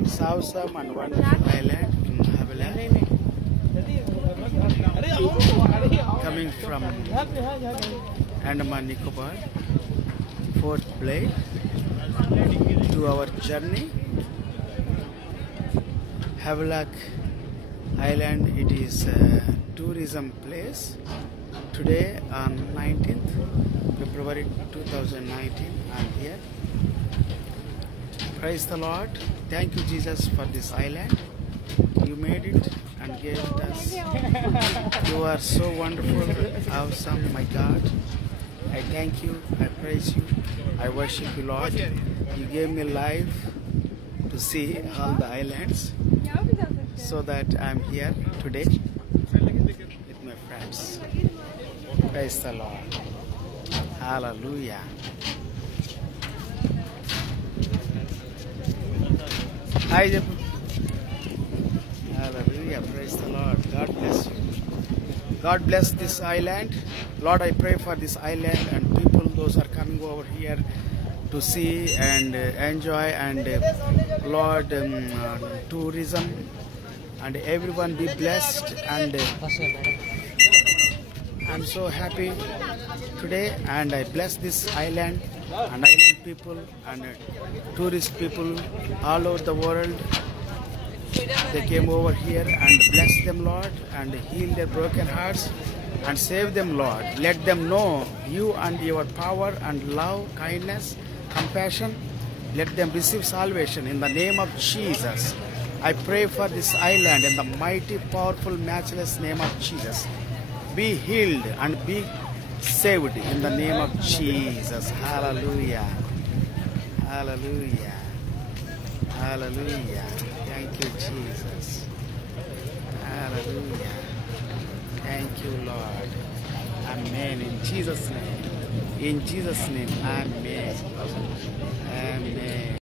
It's awesome and wonderful island in Havelange. Coming from Andaman Nicobar, 4th blade, 2-hour journey. Havelange Island, it is a tourism place. Today on 19th February 2019, I'm here. Praise the Lord. Thank you, Jesus, for this island. You made it and gave it us. You are so wonderful, awesome, my God. I thank you, I praise you, I worship you, Lord. You gave me life to see all the islands, so that I'm here today with my friends. Praise the Lord. Hallelujah. Hi, Jeff. Hallelujah. Praise the Lord. God bless you. God bless this island. Lord, I pray for this island and people, those are coming over here to see and enjoy, and Lord, tourism, and everyone be blessed. And I'm so happy today, and I bless this island and island people and tourist people all over the world. They came over here, and bless them, Lord, and heal their broken hearts and save them, Lord. Let them know you and your power and love, kindness, compassion. Let them receive salvation in the name of Jesus. I pray for this island in the mighty, powerful, matchless name of Jesus. Be healed and be saved in the name of Jesus. Hallelujah. Hallelujah. Hallelujah. Thank you, Jesus. Hallelujah. Thank you, Lord. Amen. In Jesus' name. In Jesus' name. Amen. Amen.